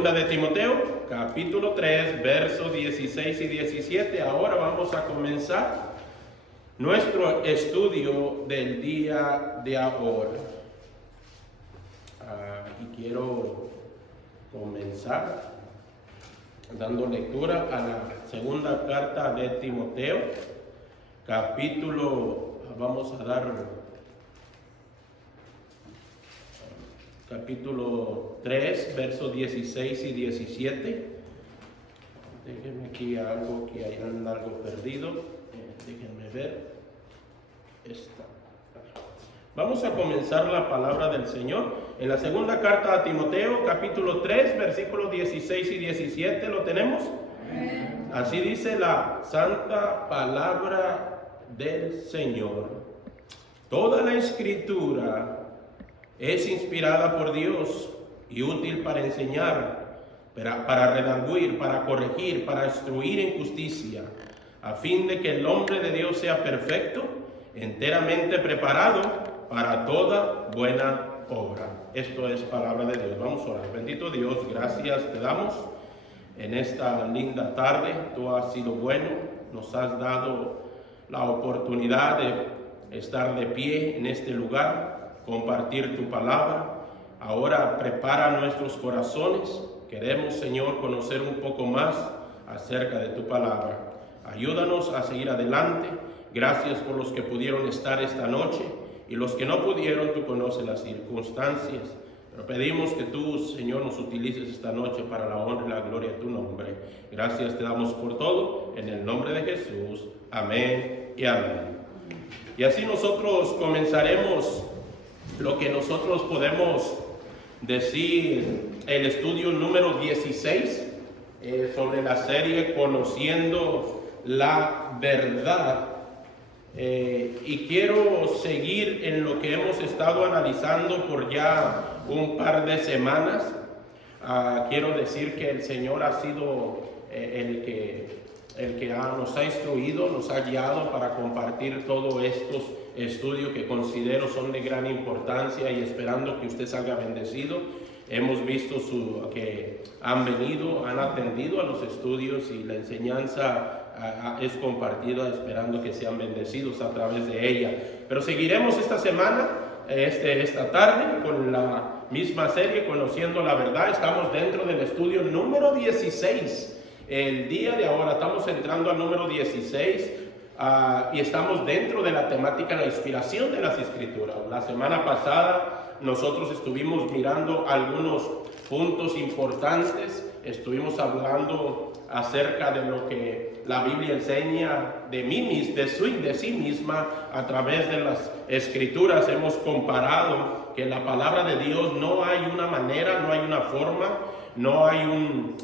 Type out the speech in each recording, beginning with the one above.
De Timoteo, capítulo 3, versos 16 y 17. Ahora vamos a comenzar nuestro estudio del día de ahora. Y quiero comenzar dando lectura a la segunda carta de Timoteo, capítulo 3, versos 16 y 17. Déjenme aquí algo, que hay algo perdido. Déjenme ver. Vamos a comenzar la palabra del Señor en la segunda carta a Timoteo, capítulo 3, versículos 16 y 17. ¿Lo tenemos? Amén. Así dice la santa palabra del Señor. Toda la escritura es inspirada por Dios y útil para enseñar, para redarguir, para corregir, para instruir en justicia, a fin de que el hombre de Dios sea perfecto, enteramente preparado para toda buena obra. Esto es palabra de Dios. Vamos a orar. Bendito Dios, gracias te damos en esta linda tarde. Tú has sido bueno, nos has dado la oportunidad de estar de pie en este lugar, compartir tu palabra. Ahora prepara nuestros corazones. Queremos, Señor, conocer un poco más acerca de tu palabra. Ayúdanos a seguir adelante. Gracias por los que pudieron estar esta noche, y los que no pudieron, tú conoces las circunstancias. Pero pedimos que tú, Señor, nos utilices esta noche para la honra y la gloria de tu nombre. Gracias te damos por todo, en el nombre de Jesús. Amén y amén. Y así nosotros comenzaremos lo que nosotros podemos decir el estudio número 16 sobre la serie Conociendo la Verdad. Y quiero seguir en lo que hemos estado analizando por ya un par de semanas. Quiero decir que el Señor ha sido el que nos ha instruido, nos ha guiado para compartir todos estos estudios que considero son de gran importancia, y esperando que usted salga bendecido. Hemos visto que han venido, han atendido a los estudios, y la enseñanza es compartida, esperando que sean bendecidos a través de ella. Pero seguiremos esta semana, esta tarde, con la misma serie, Conociendo la Verdad. Estamos dentro del estudio número 16. El día de ahora estamos entrando al número 16, y estamos dentro de la temática de la inspiración de las Escrituras. La semana pasada nosotros estuvimos mirando algunos puntos importantes. Estuvimos hablando acerca de lo que la Biblia enseña de sí misma a través de las Escrituras. Hemos comparado que en la palabra de Dios no hay una manera, no hay una forma, no hay un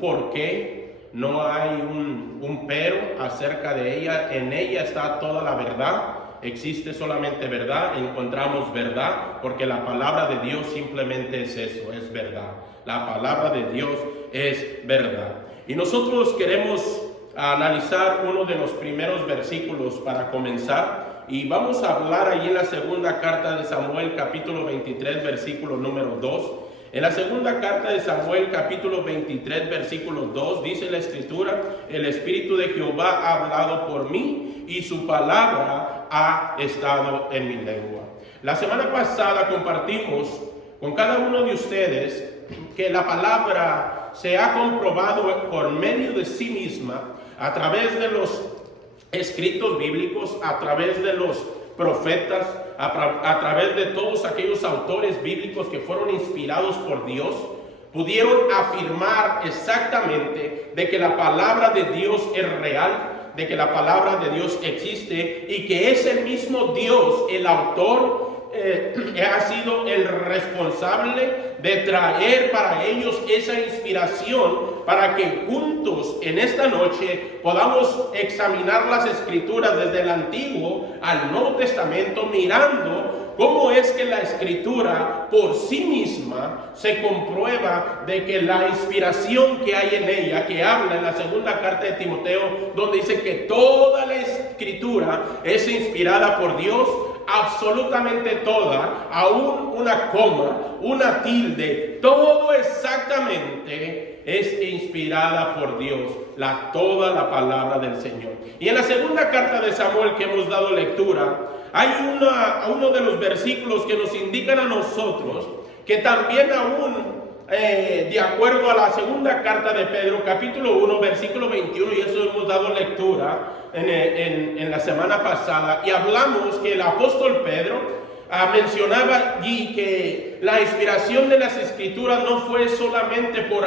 porqué, no hay un pero acerca de ella. En ella está toda la verdad. Existe solamente verdad, encontramos verdad, porque la palabra de Dios simplemente es eso, es verdad. La palabra de Dios es verdad. Y nosotros queremos analizar uno de los primeros versículos para comenzar, y vamos a hablar ahí en la segunda carta de Samuel, capítulo 23, versículo número 2. En la segunda carta de Samuel, capítulo 23, versículo 2, dice la Escritura: el Espíritu de Jehová ha hablado por mí, y su palabra ha estado en mi lengua. La semana pasada compartimos con cada uno de ustedes que la palabra se ha comprobado por medio de sí misma, a través de los escritos bíblicos, a través de los profetas, a través de todos aquellos autores bíblicos que fueron inspirados por Dios. Pudieron afirmar exactamente de que la palabra de Dios es real, de que la palabra de Dios existe, y que es el mismo Dios, el autor, ha sido el responsable de traer para ellos esa inspiración, para que juntos en esta noche podamos examinar las Escrituras desde el Antiguo al Nuevo Testamento, mirando cómo es que la Escritura por sí misma se comprueba de que la inspiración que hay en ella, que habla en la segunda carta de Timoteo, donde dice que toda la Escritura es inspirada por Dios, absolutamente toda, aún una coma, una tilde, todo exactamente es inspirada por Dios, toda la palabra del Señor. Y en la segunda carta de Samuel que hemos dado lectura, hay uno de los versículos que nos indican a nosotros que también aún de acuerdo a la segunda carta de Pedro, capítulo 1, versículo 21, y eso hemos dado lectura en la semana pasada, y hablamos que el apóstol Pedro mencionaba allí que la inspiración de las escrituras no fue solamente por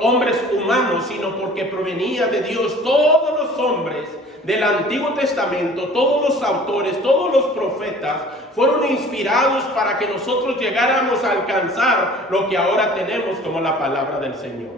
hombres humanos, sino porque provenía de Dios. Todos los hombres del Antiguo Testamento, todos los autores, todos los profetas fueron inspirados para que nosotros llegáramos a alcanzar lo que ahora tenemos como la palabra del Señor.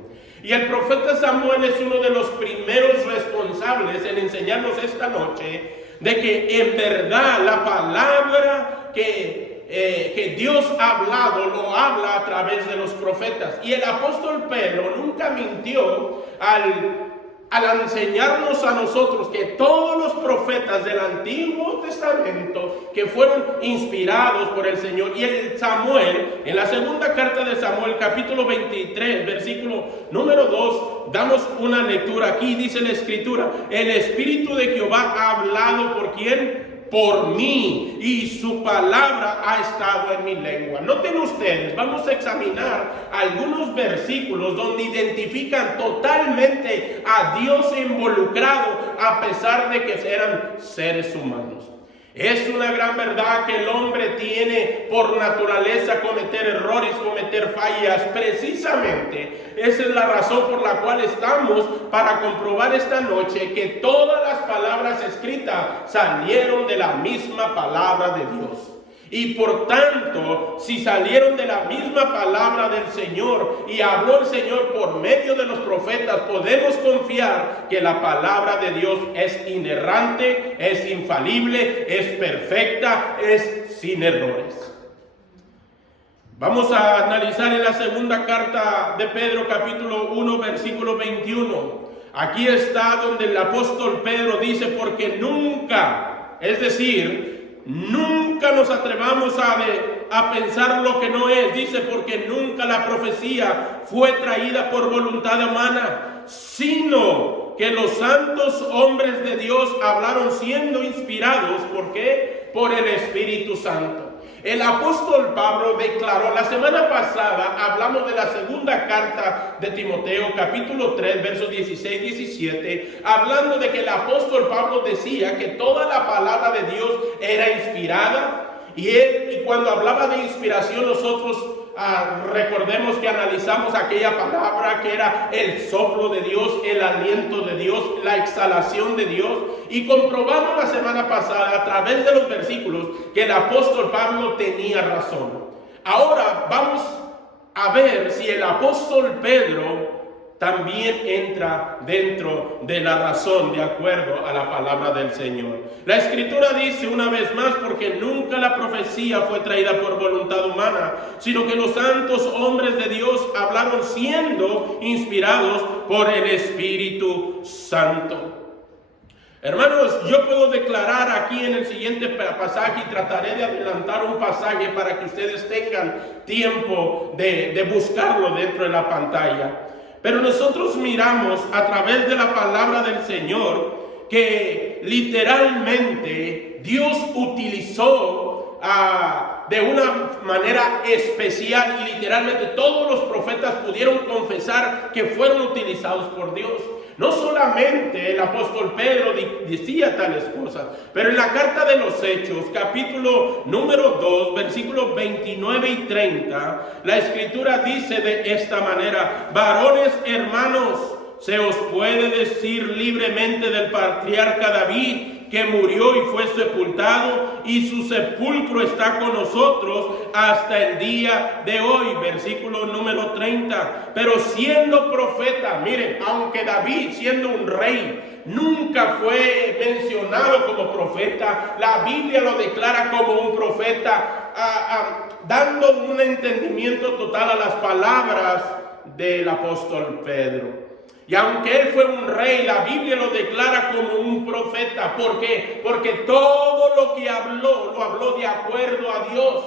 Y el profeta Samuel es uno de los primeros responsables en enseñarnos esta noche de que en verdad la palabra que Dios ha hablado, lo habla a través de los profetas. Y el apóstol Pedro nunca mintió al enseñarnos a nosotros que todos los profetas del Antiguo Testamento que fueron inspirados por el Señor. Y en Samuel, en la segunda carta de Samuel, capítulo 23, versículo número 2, damos una lectura. Aquí dice la escritura: el Espíritu de Jehová ha hablado ¿por quién? Por mí, y su palabra ha estado en mi lengua. Noten ustedes, vamos a examinar algunos versículos donde identifican totalmente a Dios involucrado a pesar de que eran seres humanos. Es una gran verdad que el hombre tiene por naturaleza cometer errores, cometer fallas. Precisamente esa es la razón por la cual estamos para comprobar esta noche que todas las palabras escritas salieron de la misma palabra de Dios. Y por tanto, si salieron de la misma palabra del Señor y habló el Señor por medio de los profetas, podemos confiar que la palabra de Dios es inerrante, es infalible, es perfecta, es sin errores. Vamos a analizar en la segunda carta de Pedro, capítulo 1, versículo 21. Aquí está donde el apóstol Pedro dice: porque nunca, es decir, nunca nos atrevamos a pensar lo que no es. Dice: porque nunca la profecía fue traída por voluntad humana, sino que los santos hombres de Dios hablaron siendo inspirados. ¿Por qué? Por el Espíritu Santo. El apóstol Pablo declaró, la semana pasada hablamos de la segunda carta de Timoteo, capítulo 3, versos 16-17, hablando de que el apóstol Pablo decía que toda la palabra de Dios era inspirada. Y cuando hablaba de inspiración, nosotros recordemos que analizamos aquella palabra que era el soplo de Dios, el aliento de Dios, la exhalación de Dios. Y comprobamos la semana pasada a través de los versículos que el apóstol Pablo tenía razón. Ahora vamos a ver si el apóstol Pedro también entra dentro de la razón de acuerdo a la palabra del Señor. La escritura dice una vez más: porque nunca la profecía fue traída por voluntad humana, sino que los santos hombres de Dios hablaron siendo inspirados por el Espíritu Santo. Hermanos, yo puedo declarar aquí en el siguiente pasaje, y trataré de adelantar un pasaje para que ustedes tengan tiempo de buscarlo dentro de la pantalla. Pero nosotros miramos a través de la palabra del Señor que literalmente Dios utilizó de una manera especial, y literalmente todos los profetas pudieron confesar que fueron utilizados por Dios. No solamente el apóstol Pedro decía tales cosas, pero en la carta de los Hechos, capítulo número 2, versículos 29 y 30, la escritura dice de esta manera: varones hermanos, se os puede decir libremente del patriarca David, que murió y fue sepultado, y su sepulcro está con nosotros hasta el día de hoy. Versículo número 30. Pero siendo profeta, miren, aunque David siendo un rey nunca fue mencionado como profeta, la Biblia lo declara como un profeta, dando un entendimiento total a las palabras del apóstol Pedro. Y aunque él fue un rey, la Biblia lo declara como un profeta. ¿Por qué? Porque todo lo que habló, lo habló de acuerdo a Dios.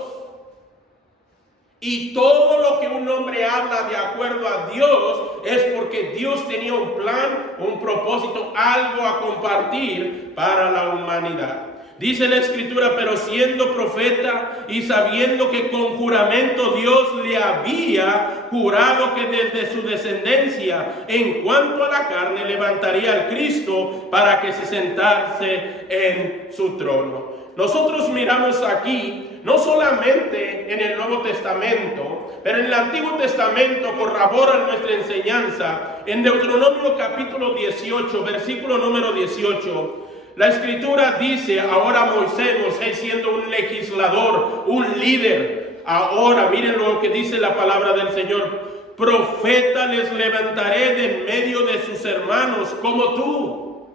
Y todo lo que un hombre habla de acuerdo a Dios es porque Dios tenía un plan, un propósito, algo a compartir para la humanidad. Dice la Escritura, pero siendo profeta y sabiendo que con juramento Dios le había jurado que desde su descendencia, en cuanto a la carne, levantaría al Cristo para que se sentase en su trono. Nosotros miramos aquí, no solamente en el Nuevo Testamento, pero en el Antiguo Testamento corrobora nuestra enseñanza. En Deuteronomio capítulo 18, versículo número 18, la Escritura dice, ahora Moisés siendo un legislador, un líder, ahora miren lo que dice la palabra del Señor: profeta les levantaré de en medio de sus hermanos como tú.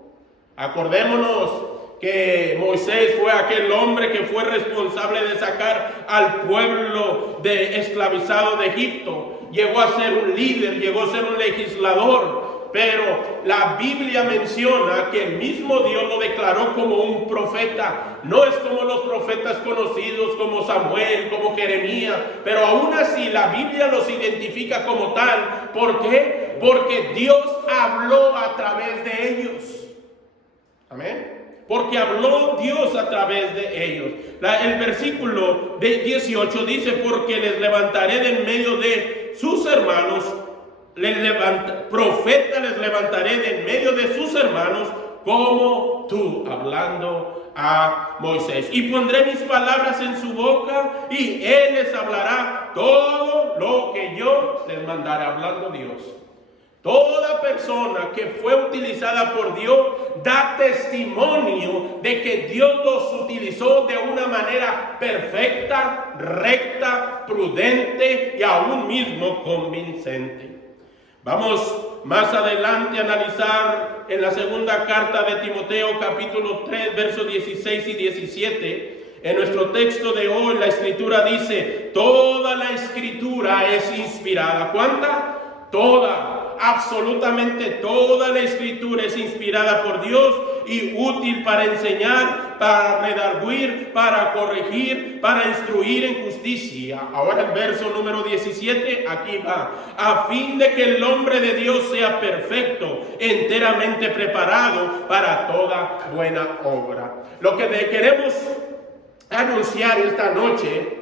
Acordémonos que Moisés fue aquel hombre que fue responsable de sacar al pueblo esclavizado de Egipto. Llegó a ser un líder, llegó a ser un legislador. Pero la Biblia menciona que el mismo Dios lo declaró como un profeta. No es como los profetas conocidos como Samuel, como Jeremías, pero aún así la Biblia los identifica como tal. ¿Por qué? Porque Dios habló a través de ellos. Amén. Porque habló Dios a través de ellos. El versículo 18 dice, porque les levantaré de en medio de sus hermanos, profeta les levantaré de en medio de sus hermanos como tú, hablando a Moisés. Y pondré mis palabras en su boca y él les hablará todo lo que yo les mandaré, hablando Dios. Toda persona que fue utilizada por Dios da testimonio de que Dios los utilizó de una manera perfecta, recta, prudente y aún mismo convincente. Vamos más adelante a analizar en la segunda carta de Timoteo capítulo 3 versos 16 y 17. En nuestro texto de hoy la Escritura dice, toda la Escritura es inspirada. ¿Cuánta? Toda. Absolutamente toda la Escritura es inspirada por Dios y útil para enseñar, para redarguir, para corregir, para instruir en justicia. Ahora el verso número 17, aquí va. A fin de que el hombre de Dios sea perfecto, enteramente preparado para toda buena obra. Lo que queremos anunciar esta noche,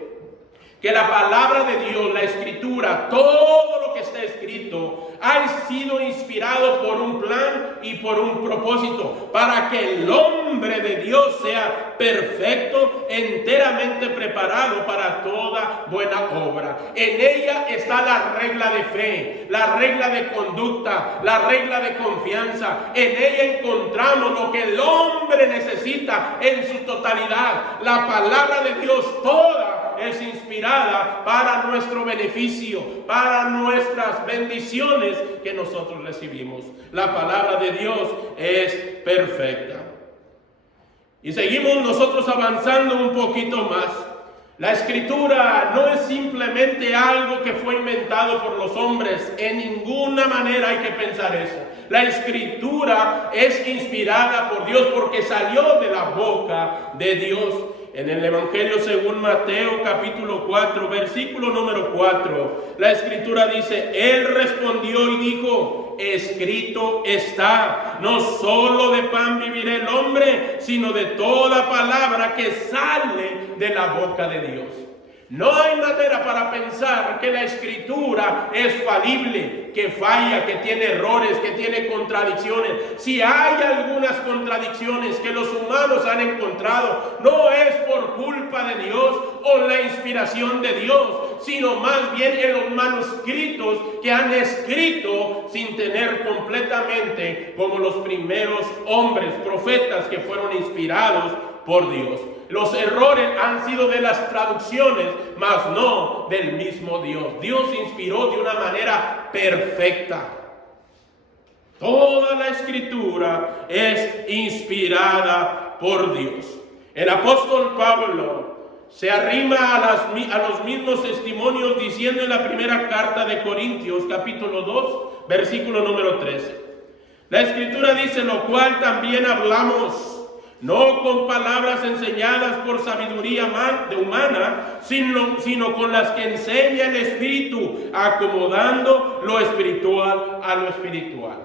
que la palabra de Dios, la Escritura, todo lo que está escrito, ha sido inspirado por un plan y por un propósito, para que el hombre de Dios sea perfecto, enteramente preparado para toda buena obra. En ella está la regla de fe, la regla de conducta, la regla de confianza. En ella encontramos lo que el hombre necesita en su totalidad. La palabra de Dios toda es inspirada para nuestro beneficio, para nuestras bendiciones que nosotros recibimos. La palabra de Dios es perfecta. Y seguimos nosotros avanzando un poquito más. La Escritura no es simplemente algo que fue inventado por los hombres. En ninguna manera hay que pensar eso. La Escritura es inspirada por Dios porque salió de la boca de Dios. En el Evangelio según Mateo capítulo 4, versículo número 4, la Escritura dice, Él respondió y dijo, escrito está, no solo de pan vivirá el hombre, sino de toda palabra que sale de la boca de Dios. No hay manera para pensar que la Escritura es falible, que falla, que tiene errores, que tiene contradicciones. Si hay algunas contradicciones que los humanos han encontrado, no es por culpa de Dios o la inspiración de Dios, sino más bien en los manuscritos que han escrito sin tener completamente como los primeros hombres, profetas que fueron inspirados por Dios. Los errores han sido de las traducciones, mas no del mismo Dios. Dios inspiró de una manera perfecta. Toda la Escritura es inspirada por Dios. El apóstol Pablo se arrima a los mismos testimonios diciendo en la primera carta de Corintios, capítulo 2, versículo número 13. La Escritura dice: lo cual también hablamos, no con palabras enseñadas por sabiduría humana, sino con las que enseña el Espíritu, acomodando lo espiritual a lo espiritual.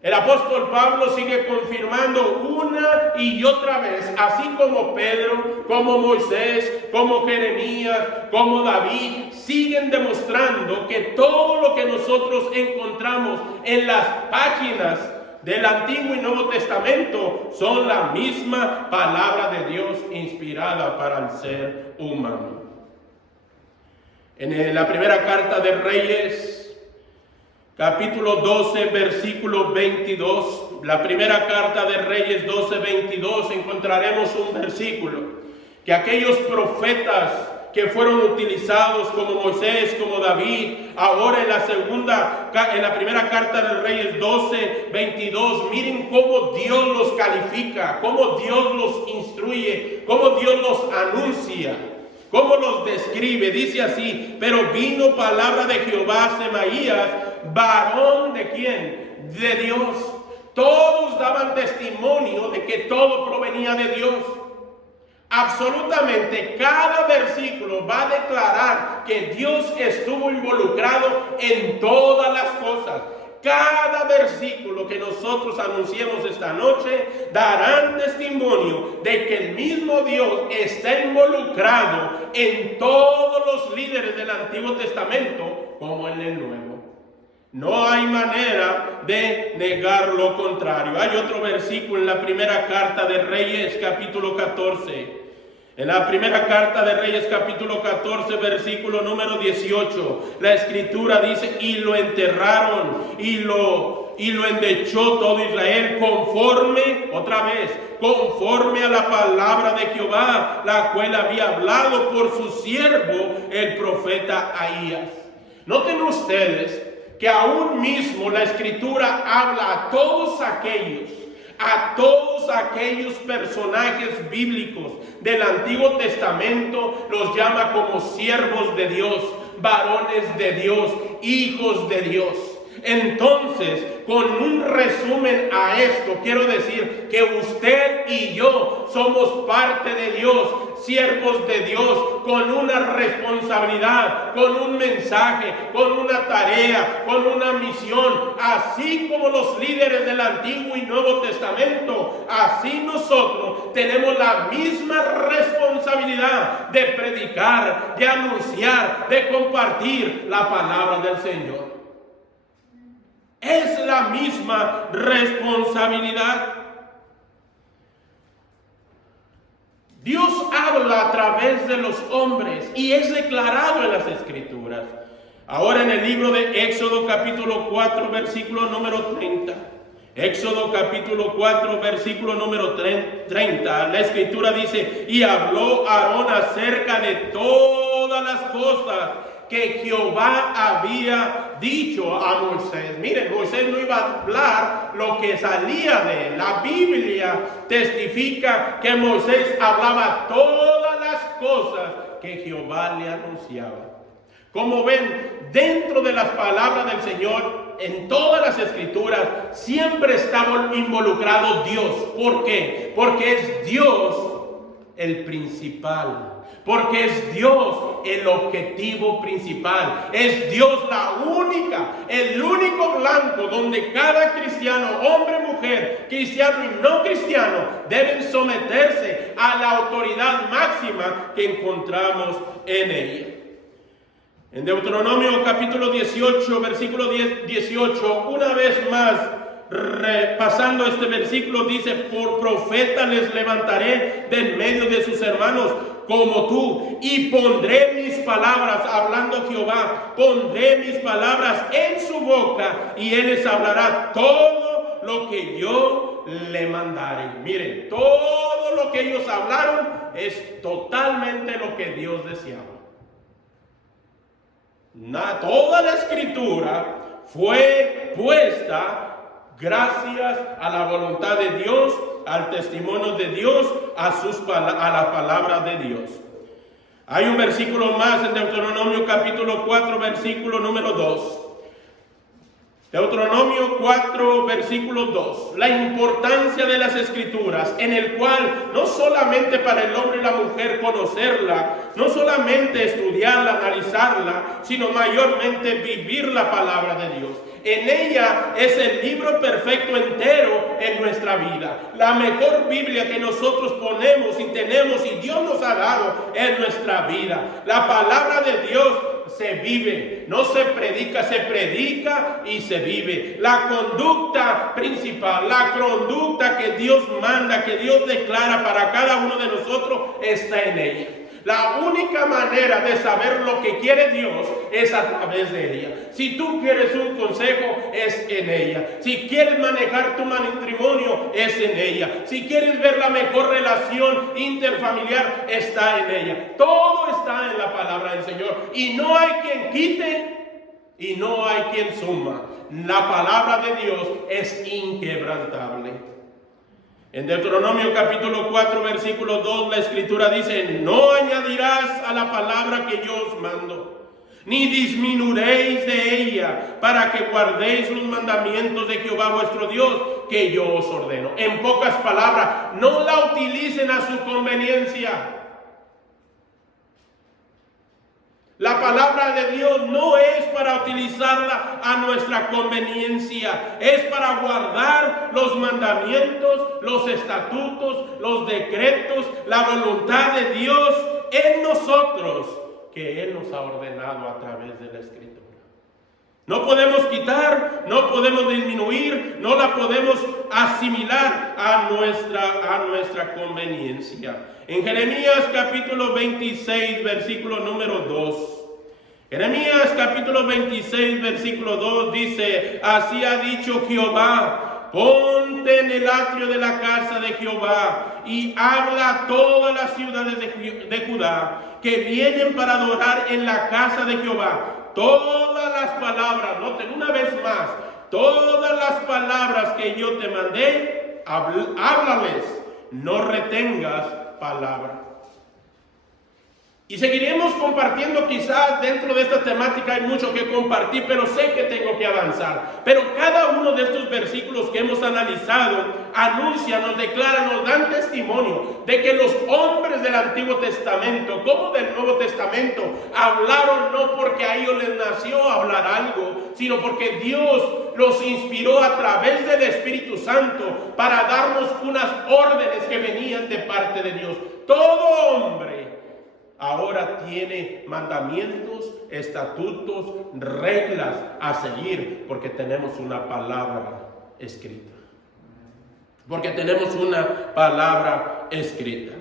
El apóstol Pablo sigue confirmando una y otra vez, así como Pedro, como Moisés, como Jeremías, como David, siguen demostrando que todo lo que nosotros encontramos en las páginas del Antiguo y Nuevo Testamento son la misma palabra de Dios inspirada para el ser humano. En la primera carta de Reyes, capítulo 12, versículo 22, la primera carta de Reyes 12, 22, encontraremos un versículo que aquellos profetas que fueron utilizados como Moisés, como David, ahora en la primera carta de Reyes 12, 22, miren cómo Dios los califica, cómo Dios los instruye, cómo Dios los anuncia, cómo los describe. Dice así: pero vino palabra de Jehová a Semaías, varón ¿de quién? De Dios. Todos daban testimonio de que todo provenía de Dios. Absolutamente cada versículo va a declarar que Dios estuvo involucrado en todas las cosas. Cada versículo que nosotros anunciemos esta noche darán testimonio de que el mismo Dios está involucrado en todos los líderes del Antiguo Testamento como en el Nuevo. No hay manera de negar lo contrario. Hay otro versículo en la primera carta de Reyes, capítulo 14. En la primera carta de Reyes, capítulo 14, versículo número 18, la Escritura dice: y lo enterraron y lo endechó todo Israel conforme, otra vez, conforme a la palabra de Jehová, la cual había hablado por su siervo el profeta Ahías. Noten ustedes que aún mismo la Escritura habla a todos aquellos personajes bíblicos del Antiguo Testamento, los llama como siervos de Dios, varones de Dios, hijos de Dios. Entonces, con un resumen a esto, quiero decir que usted y yo somos parte de Dios, siervos de Dios, con una responsabilidad, con un mensaje, con una tarea, con una misión. Así como los líderes del Antiguo y Nuevo Testamento, así nosotros tenemos la misma responsabilidad de predicar, de anunciar, de compartir la palabra del Señor. Es la misma responsabilidad. Dios habla a través de los hombres y es declarado en las Escrituras. Ahora en el libro de Éxodo capítulo 4, versículo número 30. Éxodo capítulo 4, versículo número 30. La Escritura dice: y habló Aarón acerca de todas las cosas que Jehová había dicho a Moisés. Miren, Moisés no iba a hablar lo que salía de él. La Biblia testifica que Moisés hablaba todas las cosas que Jehová le anunciaba. Como ven, dentro de las palabras del Señor, en todas las Escrituras, siempre está involucrado Dios. ¿Por qué? Porque es Dios el principal. Porque es Dios el objetivo principal. Es Dios el único blanco donde cada cristiano, hombre, mujer, cristiano y no cristiano, deben someterse a la autoridad máxima que encontramos en ella. En Deuteronomio capítulo 18, versículo 18, una vez más, repasando este versículo, dice: por profeta les levantaré de en medio de sus hermanos como tú, y pondré mis palabras, hablando Jehová, pondré mis palabras en su boca, y él les hablará todo lo que yo le mandare. Miren, todo lo que ellos hablaron es totalmente lo que Dios deseaba. Toda la Escritura fue puesta gracias a la voluntad de Dios, al testimonio de Dios, a la palabra de Dios. Hay un versículo más en Deuteronomio capítulo 4, versículo número 2. Deuteronomio 4, versículo 2. La importancia de las escrituras, en el cual no solamente para el hombre y la mujer conocerla, no solamente estudiarla, analizarla, sino mayormente vivir la palabra de Dios. En ella es el libro perfecto entero en nuestra vida. La mejor Biblia que nosotros ponemos y tenemos y Dios nos ha dado en nuestra vida. La palabra de Dios se vive, no se predica y se vive. La conducta principal, la conducta que Dios manda, que Dios declara para cada uno de nosotros, está en ella. La única manera de saber lo que quiere Dios es a través de ella. Si tú quieres un consejo, es en ella. Si quieres manejar tu matrimonio, es en ella. Si quieres ver la mejor relación interfamiliar, está en ella. Todo está en la palabra del Señor. Y no hay quien quite y no hay quien suma. La palabra de Dios es inquebrantable. En Deuteronomio capítulo 4, versículo 2, la escritura dice: no añadirás a la palabra que yo os mando, ni disminuiréis de ella, para que guardéis los mandamientos de Jehová vuestro Dios, que yo os ordeno. En pocas palabras, no la utilicen a su conveniencia. La palabra de Dios no es para utilizarla a nuestra conveniencia, es para guardar los mandamientos, los estatutos, los decretos, la voluntad de Dios en nosotros, que Él nos ha ordenado a través de la Escritura. No podemos quitar, no podemos disminuir, no la podemos asimilar a nuestra conveniencia. En Jeremías capítulo 26, versículo número 2. Jeremías capítulo 26, versículo 2 dice: así ha dicho Jehová, ponte en el atrio de la casa de Jehová y habla a todas las ciudades de Judá que vienen para adorar en la casa de Jehová. Todas las palabras, noten una vez más, todas las palabras que yo te mandé, háblales, no retengas palabra. Y seguiremos compartiendo. Quizás dentro de esta temática hay mucho que compartir, pero sé que tengo que avanzar. Pero cada uno de estos versículos que hemos analizado anuncia, nos declara, nos dan testimonio de que los hombres del Antiguo Testamento como del Nuevo Testamento hablaron no porque a ellos les nació hablar algo, sino porque Dios los inspiró a través del Espíritu Santo para darnos unas órdenes que venían de parte de Dios. Todo hombre ahora tiene mandamientos, estatutos, reglas a seguir, porque tenemos una palabra escrita. Porque tenemos una palabra escrita.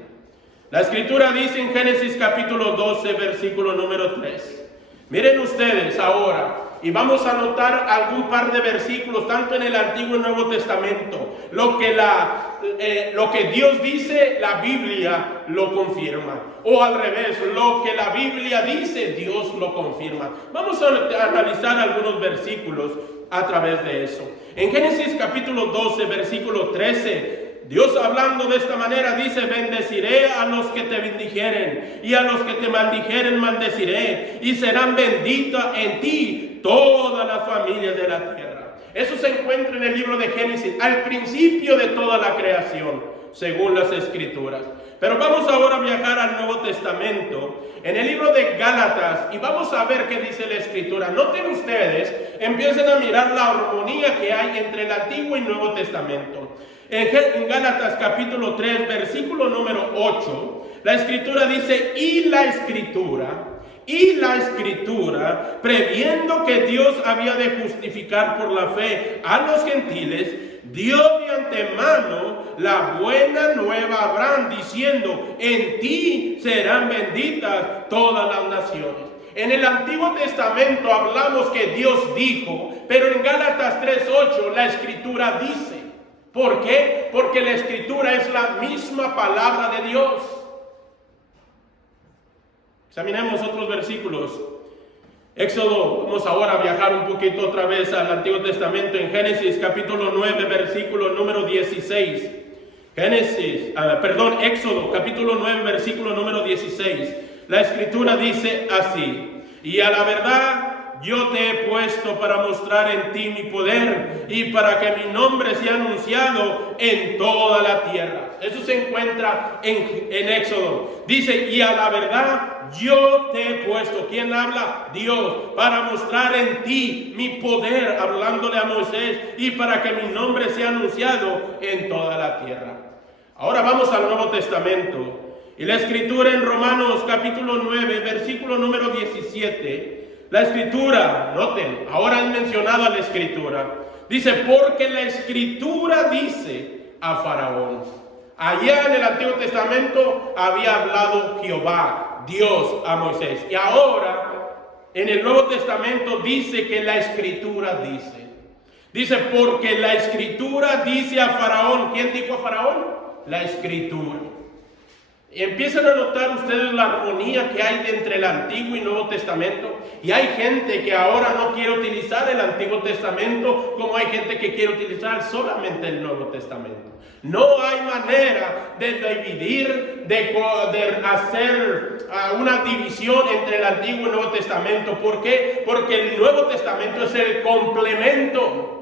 La Escritura dice en Génesis capítulo 12, versículo número 3. Miren ustedes ahora, y vamos a notar algún par de versículos, tanto en el Antiguo y Nuevo Testamento. Lo que Dios dice, la Biblia lo confirma. O al revés, lo que la Biblia dice, Dios lo confirma. Vamos a analizar algunos versículos a través de eso. En Génesis capítulo 12, versículo 13, Dios hablando de esta manera dice: bendeciré a los que te bendijeren, y a los que te maldijeren maldeciré, y serán benditas en ti todas las familias de la tierra. Eso se encuentra en el libro de Génesis, al principio de toda la creación, según las Escrituras. Pero vamos ahora a viajar al Nuevo Testamento, en el libro de Gálatas, y vamos a ver qué dice la Escritura. Noten ustedes, empiecen a mirar la armonía que hay entre el Antiguo y Nuevo Testamento. En Gálatas capítulo 3, versículo número 8, la Escritura dice: y la Escritura, previendo que Dios había de justificar por la fe a los gentiles, dio de antemano la buena nueva a Abraham, diciendo: en ti serán benditas todas las naciones. En el Antiguo Testamento hablamos que Dios dijo, pero en Gálatas 3:8 la Escritura dice. ¿Por qué? Porque la Escritura es la misma palabra de Dios. Examinemos otros versículos. Éxodo, vamos ahora a viajar un poquito otra vez al Antiguo Testamento, en Génesis capítulo 9, versículo número 16. Éxodo capítulo 9, versículo número 16. La Escritura dice así: y a la verdad yo te he puesto para mostrar en ti mi poder y para que mi nombre sea anunciado en toda la tierra. Eso se encuentra en Éxodo. Dice, y a la verdad yo te he puesto. ¿Quién habla? Dios. Para mostrar en ti mi poder, hablándole a Moisés, y para que mi nombre sea anunciado en toda la tierra. Ahora vamos al Nuevo Testamento. Y la escritura en Romanos capítulo 9, versículo número 17. La escritura, noten, ahora han mencionado a la escritura. Dice, porque la escritura dice a Faraón. Allá en el Antiguo Testamento había hablado Jehová, Dios, a Moisés. Y ahora en el Nuevo Testamento dice que la escritura dice. Dice, porque la escritura dice a Faraón. ¿Quién dijo a Faraón? La escritura. Y empiezan a notar ustedes la armonía que hay entre el Antiguo y Nuevo Testamento. Y hay gente que ahora no quiere utilizar el Antiguo Testamento, como hay gente que quiere utilizar solamente el Nuevo Testamento. No hay manera de dividir, de hacer una división entre el Antiguo y el Nuevo Testamento. ¿Por qué? Porque el Nuevo Testamento es el complemento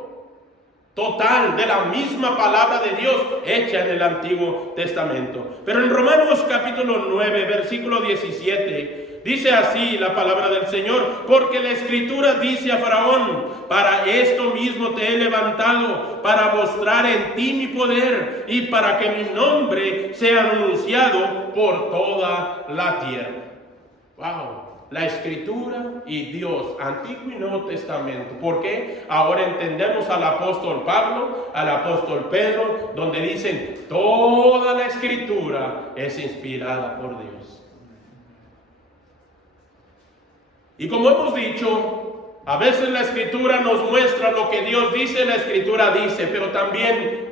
total de la misma palabra de Dios hecha en el Antiguo Testamento. Pero en Romanos capítulo 9, versículo 17, dice así la palabra del Señor, porque la escritura dice a Faraón, para esto mismo te he levantado, para mostrar en ti mi poder y para que mi nombre sea anunciado por toda la tierra. ¡Wow! La escritura y Dios, Antiguo y Nuevo Testamento. ¿Por qué? Ahora entendemos al apóstol Pablo, al apóstol Pedro, donde dicen, toda la escritura es inspirada por Dios. Y como hemos dicho, a veces la escritura nos muestra lo que Dios dice, la escritura dice, pero también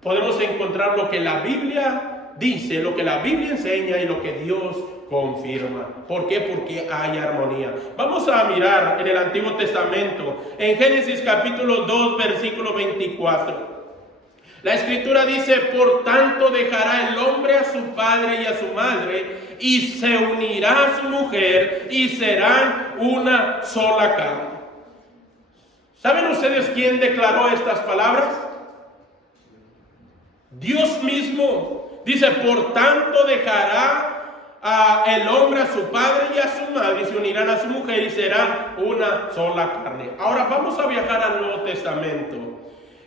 podemos encontrar lo que la Biblia dice, lo que la Biblia enseña y lo que Dios confirma. ¿Por qué? Porque hay armonía. Vamos a mirar en el Antiguo Testamento, en Génesis capítulo 2, versículo 24. La escritura dice, por tanto dejará el hombre a su padre y a su madre, y se unirá a su mujer, y serán una sola carne. ¿Saben ustedes quién declaró estas palabras? Dios mismo. Dice, por tanto dejará el hombre a su padre y a su madre, y se unirán a su mujer, y serán una sola carne. Ahora vamos a viajar al Nuevo Testamento.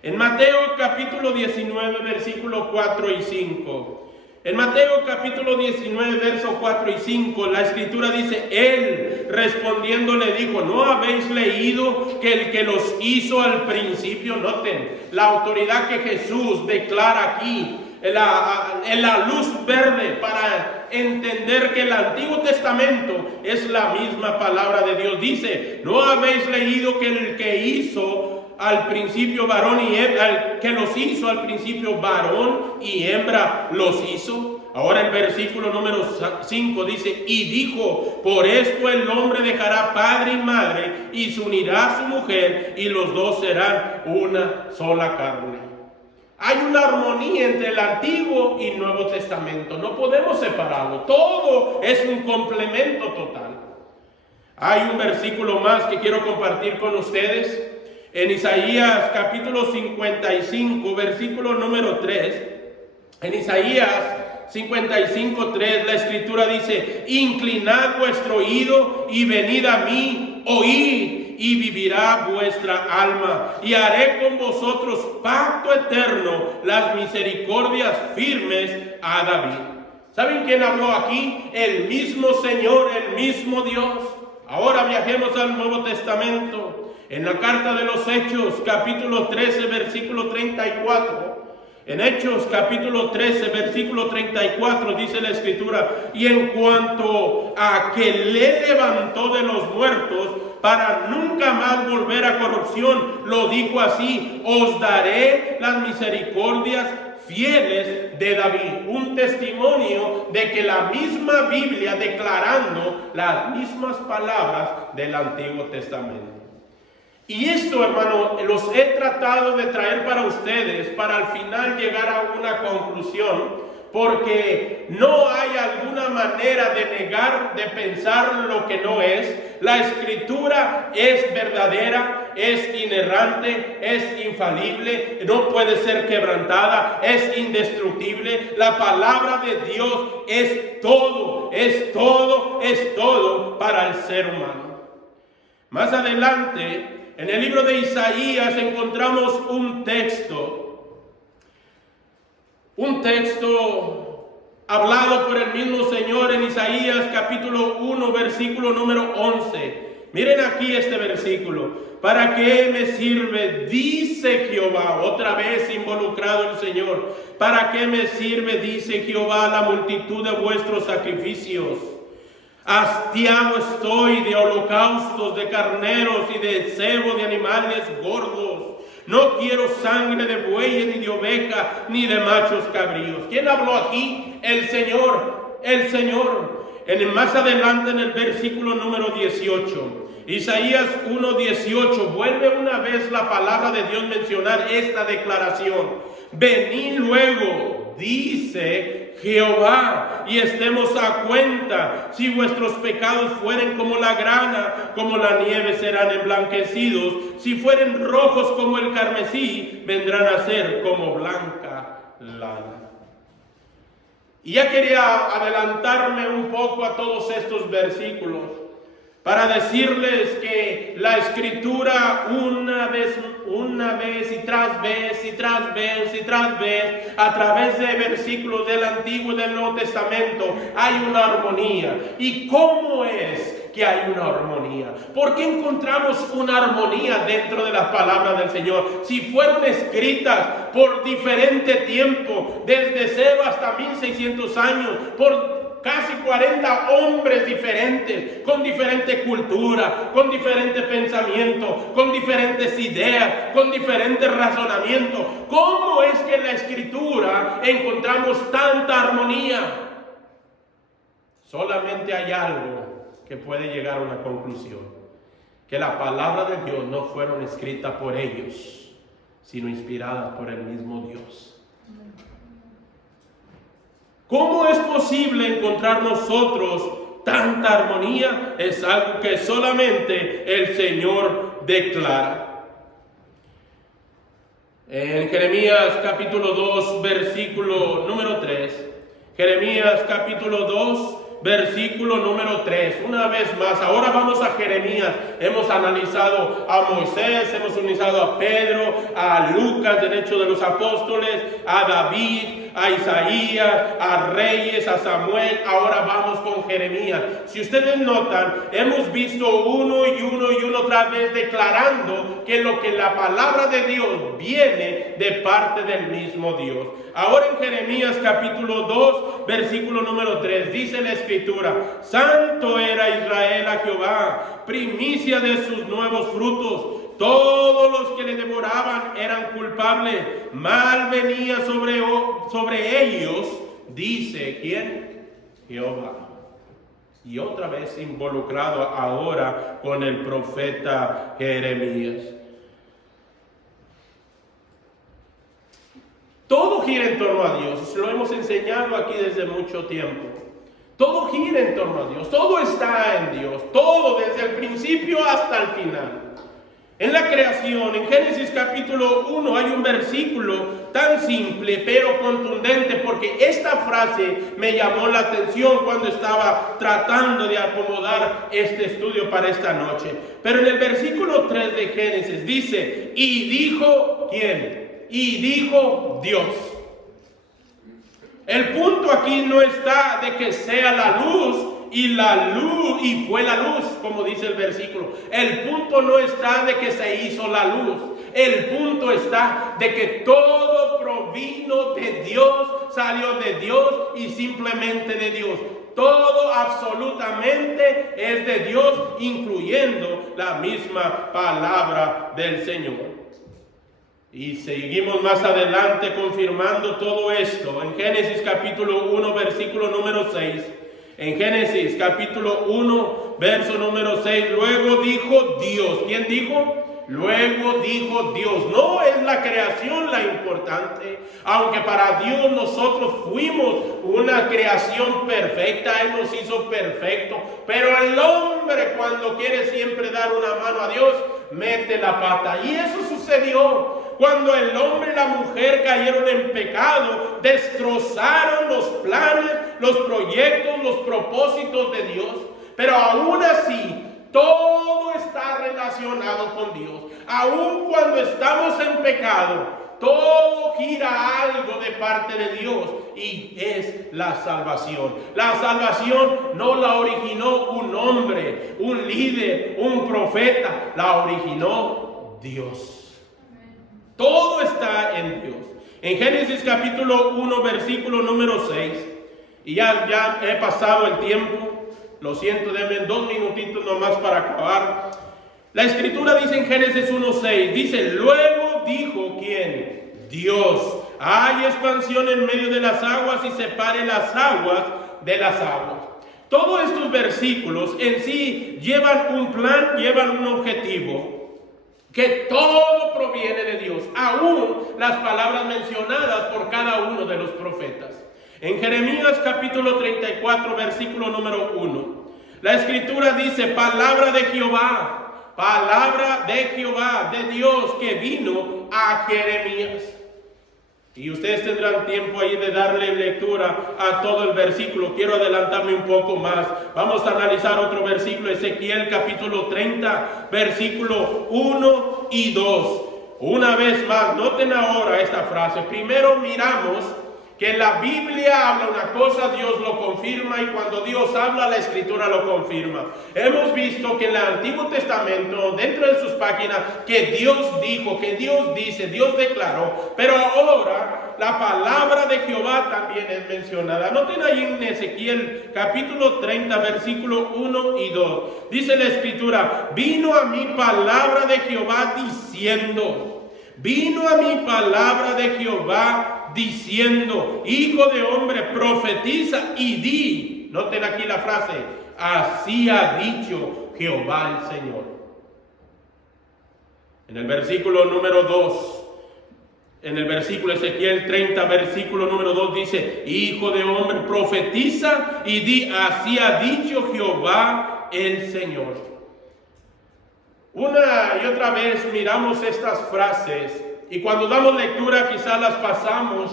En Mateo capítulo 19, versículos 4 y 5. En Mateo capítulo 19, versos 4 y 5, la escritura dice, él respondiendo le dijo, ¿no habéis leído que el que los hizo al principio? Noten, la autoridad que Jesús declara aquí, la luz verde para entender que el Antiguo Testamento es la misma palabra de Dios. Dice, ¿no habéis leído que el que hizo al principio varón y hembra, que los hizo al principio varón y hembra los hizo? Ahora el versículo número 5 dice, y dijo, por esto el hombre dejará padre y madre y se unirá a su mujer, y los dos serán una sola carne. Hay una armonía entre el Antiguo y Nuevo Testamento. No podemos separarlo. Todo es un complemento total. Hay un versículo más que quiero compartir con ustedes. En Isaías capítulo 55, versículo número 3. En Isaías 55:3 la escritura dice, inclinad vuestro oído y venid a mí, oíd, y vivirá vuestra alma, y haré con vosotros pacto eterno, las misericordias firmes a David. ¿Saben quién habló aquí? El mismo Señor, el mismo Dios. Ahora viajemos al Nuevo Testamento. En la carta de los Hechos, capítulo 13, versículo 34. En Hechos capítulo 13, versículo 34 dice la escritura, y en cuanto a que le levantó de los muertos para nunca más volver a corrupción, lo dijo así, os daré las misericordias fieles de David. Un testimonio de que la misma Biblia declarando las mismas palabras del Antiguo Testamento. Y esto, hermano, los he tratado de traer para ustedes, para al final llegar a una conclusión, porque no hay alguna manera de negar, de pensar lo que no es. La Escritura es verdadera, es inerrante, es infalible, no puede ser quebrantada, es indestructible. La palabra de Dios es todo, es todo, es todo para el ser humano. Más adelante, en el libro de Isaías encontramos un texto hablado por el mismo Señor en Isaías capítulo 1, versículo número 11. Miren aquí este versículo. ¿Para qué me sirve? Dice Jehová. Otra vez involucrado el Señor. ¿Para qué me sirve? Dice Jehová, la multitud de vuestros sacrificios. Hastiado estoy de holocaustos, de carneros y de cebo de animales gordos. No quiero sangre de bueyes, ni de oveja, ni de machos cabríos. ¿Quién habló aquí? El Señor. El Señor. Más adelante en el versículo número 18. Isaías 1:18. Vuelve una vez la palabra de Dios mencionar esta declaración. Venid luego, dice Jehová, y estemos a cuenta. Si vuestros pecados fueren como la grana, como la nieve serán emblanquecidos. Si fueren rojos como el carmesí, vendrán a ser como blanca lana. Y ya quería adelantarme un poco a todos estos versículos para decirles que la Escritura una vez y tras vez, a través de versículos del Antiguo y del Nuevo Testamento, hay una armonía. ¿Y cómo es que hay una armonía? ¿Por qué encontramos una armonía dentro de las palabras del Señor? Si fueron escritas por diferente tiempo, desde cero hasta 1600 años, por casi 40 hombres diferentes, con diferente cultura, con diferente pensamiento, con diferentes ideas, con diferentes razonamientos. ¿Cómo es que en la Escritura encontramos tanta armonía? Solamente hay algo que puede llegar a una conclusión: que la palabra de Dios no fueron escritas por ellos, sino inspiradas por el mismo Dios. ¿Cómo es posible encontrar nosotros tanta armonía? Es algo que solamente el Señor declara. En Jeremías capítulo 2, versículo número 3. Jeremías capítulo 2, versículo número 3. Una vez más, ahora vamos a Jeremías. Hemos analizado a Moisés, hemos analizado a Pedro, a Lucas, del Hecho de los Apóstoles, a David, a Isaías, a Reyes, a Samuel. Ahora vamos con Jeremías. Si ustedes notan, hemos visto uno y otra vez declarando que lo que la palabra de Dios viene de parte del mismo Dios. Ahora en Jeremías capítulo 2, versículo número 3, dice la Escritura: Santo era Israel a Jehová, primicia de sus nuevos frutos. Todos los que le devoraban eran culpables. Mal venía sobre ellos, dice ¿quién? Jehová. Y otra vez involucrado ahora con el profeta Jeremías. Todo gira en torno a Dios. Lo hemos enseñado aquí desde mucho tiempo. Todo gira en torno a Dios. Todo está en Dios. Todo desde el principio hasta el final. En la creación, en Génesis capítulo 1, hay un versículo tan simple pero contundente, porque esta frase me llamó la atención cuando estaba tratando de acomodar este estudio para esta noche. Pero en el versículo 3 de Génesis dice: y dijo, ¿quién? Y dijo Dios. El punto aquí no está de que sea la luz, y fue la luz, como dice el versículo. El punto no está de que se hizo la luz. El punto está de que todo provino de Dios, salió de Dios y simplemente de Dios. Todo absolutamente es de Dios, incluyendo la misma palabra del Señor. Y seguimos más adelante confirmando todo esto en Génesis capítulo 1, versículo número 6. En Génesis capítulo 1, verso número 6, luego dijo Dios. ¿Quién dijo? Luego dijo Dios. No es la creación la importante, aunque para Dios nosotros fuimos una creación perfecta, Él nos hizo perfecto, pero el hombre cuando quiere siempre dar una mano a Dios, mete la pata. Y eso sucedió cuando el hombre y la mujer cayeron en pecado, destrozaron los planes, los proyectos, los propósitos de Dios. Pero aún así, todo está relacionado con Dios. Aún cuando estamos en pecado, todo gira algo de parte de Dios, y es la salvación. La salvación no la originó un hombre, un líder, un profeta, la originó Dios. Todo está en Dios. En Génesis capítulo 1, versículo número 6, y ya he pasado el tiempo. Lo siento, denme 2 minutitos nomás para acabar. La escritura dice en Génesis 1:6, dice, luego dijo, ¿quién? Dios, hay expansión en medio de las aguas y separe las aguas de las aguas. Todos estos versículos en sí llevan un plan, llevan un objetivo, que todo proviene de Dios, aún las palabras mencionadas por cada uno de los profetas. En Jeremías capítulo 34, versículo número 1, la escritura dice, palabra de Jehová, de Dios que vino a Jeremías. Y ustedes tendrán tiempo ahí de darle lectura a todo el versículo. Quiero adelantarme un poco más. Vamos a analizar otro versículo, Ezequiel capítulo 30, versículo 1 y 2. Una vez más, noten ahora esta frase. Primero miramos que la Biblia habla una cosa, Dios lo confirma, y cuando Dios habla, la Escritura lo confirma. Hemos visto que en el Antiguo Testamento, dentro de sus páginas, que Dios dijo, que Dios dice, Dios declaró, pero ahora la palabra de Jehová también es mencionada. Noten ahí en Ezequiel capítulo 30, versículo 1 y 2. Dice la Escritura, vino a mí palabra de Jehová diciendo, vino a mí palabra de Jehová diciendo, hijo de hombre, profetiza y di. Noten aquí la frase, así ha dicho Jehová el Señor. En el versículo número 2, en el versículo Ezequiel 30, versículo número 2 dice, hijo de hombre, profetiza y di, así ha dicho Jehová el Señor. Una y otra vez miramos estas frases, y cuando damos lectura quizás las pasamos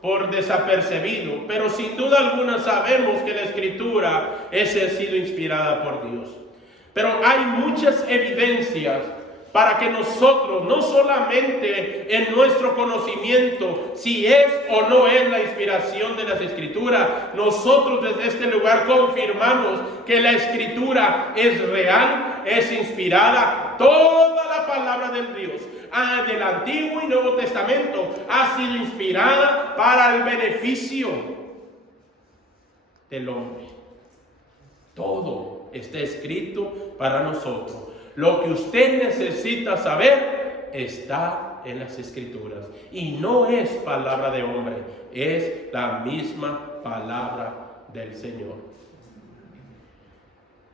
por desapercibido, pero sin duda alguna sabemos que la Escritura ha sido inspirada por Dios. Pero hay muchas evidencias para que nosotros, no solamente en nuestro conocimiento, si es o no es la inspiración de las Escrituras, nosotros desde este lugar confirmamos que la Escritura es real, es inspirada. Toda la palabra del Dios del Antiguo y Nuevo Testamento ha sido inspirada para el beneficio del hombre. Todo está escrito para nosotros. Lo que usted necesita saber está en las Escrituras. Y no es palabra de hombre, es la misma palabra del Señor.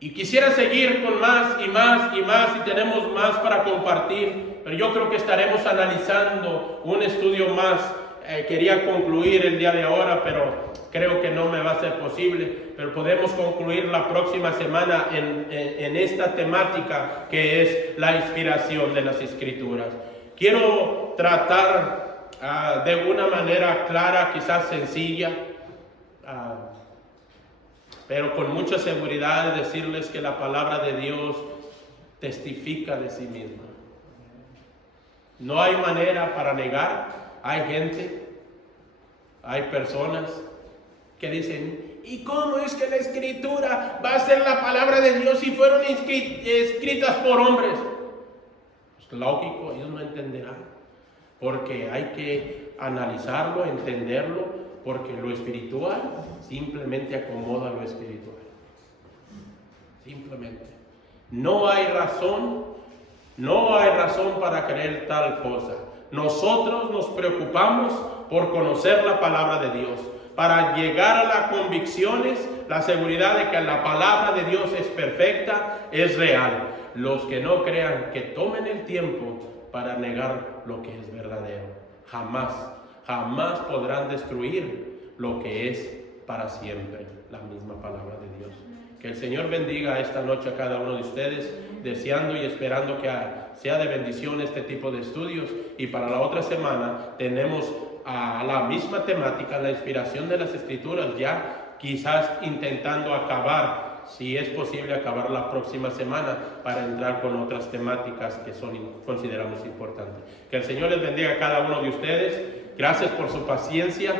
Y quisiera seguir con más y más y más, y tenemos más para compartir, pero yo creo que estaremos analizando un estudio más. Quería concluir el día de ahora, pero creo que no me va a ser posible, pero podemos concluir la próxima semana en esta temática que es la inspiración de las Escrituras. Quiero tratar de una manera clara, quizás sencilla, pero con mucha seguridad de decirles que la palabra de Dios testifica de sí misma. No hay manera para negar. Hay gente, hay personas que dicen, ¿y cómo es que la Escritura va a ser la palabra de Dios si fueron escritas por hombres? Pues lógico, ellos no entenderán, porque hay que analizarlo, entenderlo, porque lo espiritual simplemente acomoda lo espiritual. Simplemente. No hay razón para creer tal cosa. Nosotros nos preocupamos por conocer la palabra de Dios, para llegar a las convicciones, la seguridad de que la palabra de Dios es perfecta, es real. Los que no crean, que tomen el tiempo para negar lo que es verdadero. Jamás podrán destruir lo que es para siempre, la misma palabra de Dios. Que el Señor bendiga esta noche a cada uno de ustedes, deseando y esperando que sea de bendición este tipo de estudios. Y para la otra semana tenemos a la misma temática, la inspiración de las Escrituras, ya quizás intentando acabar, si es posible acabar la próxima semana, para entrar con otras temáticas que consideramos importantes. Que el Señor les bendiga a cada uno de ustedes. Gracias por su paciencia.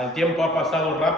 El tiempo ha pasado rápido.